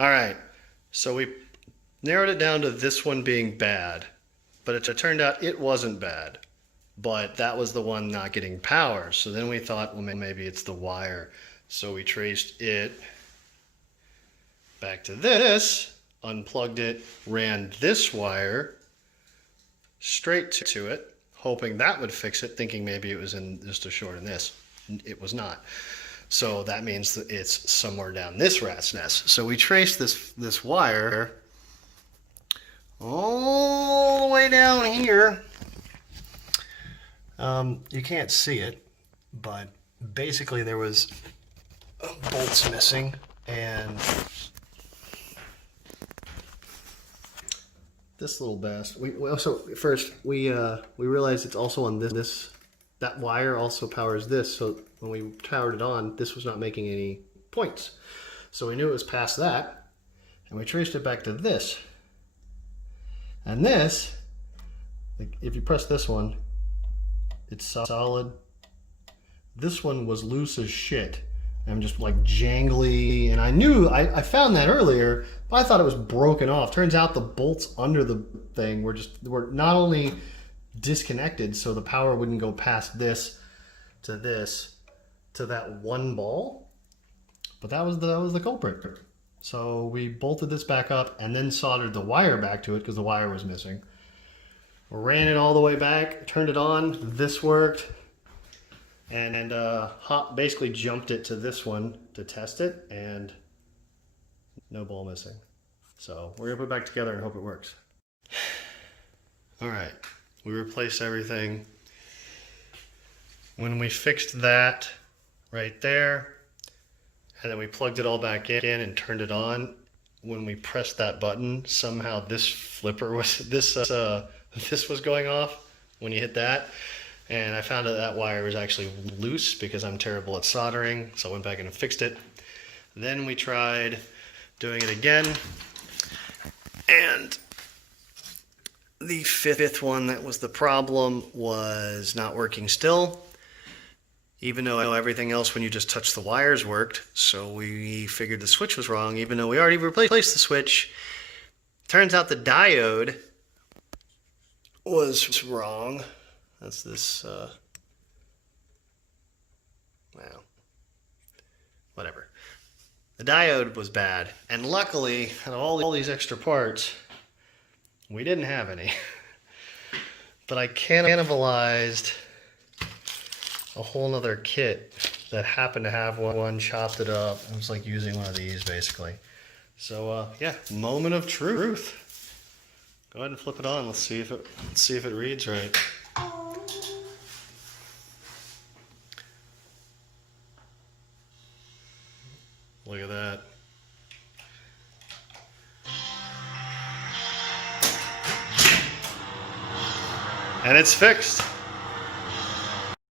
All right, so we narrowed it down to this one being bad, but it turned out it wasn't bad, but that was the one not getting power. So then we thought, well, maybe it's the wire. So we traced it back to this, unplugged it, ran this wire straight to it, hoping that would fix it, thinking maybe it was in just a short in this. It was not. So that means that it's somewhere down this rat's nest. So we traced this wire all the way down here. You can't see it, but basically there was bolts missing, and this little bastard. We also first we realized it's also on this. That wire also powers this, so when we powered it on, this was not making any points. So we knew it was past that, and we traced it back to this. And this, like, if you press this one, it's solid. This one was loose as shit. I'm just like jangly, and I knew, I found that earlier, but I thought it was broken off. Turns out the bolts under the thing were not only disconnected, so the power wouldn't go past this to that one ball, but that was the culprit. So we bolted this back up and then soldered the wire back to it because the wire was missing. Ran it all the way back, turned it on, this worked, and basically jumped it to this one to test it, and no ball missing. So we're gonna put it back together and hope it works. All right. We replaced everything. When we fixed that right there, and then we plugged it all back in and turned it on, when we pressed that button, somehow this flipper was, this was going off when you hit that. And I found out that wire was actually loose because I'm terrible at soldering, so I went back in and fixed it. Then we tried doing it again, and the fifth one that was the problem was not working still, even though everything else when you just touch the wires worked. So we figured the switch was wrong, even though we already replaced the switch. Turns out the diode was wrong. That's this, well, whatever. The diode was bad, and luckily, out of all these extra parts, we didn't have any. But I cannibalized a whole nother kit that happened to have one, chopped it up. It was like using one of these basically. So yeah, moment of truth. Go ahead and flip it on. Let's see if it reads right. Look at that. And it's fixed.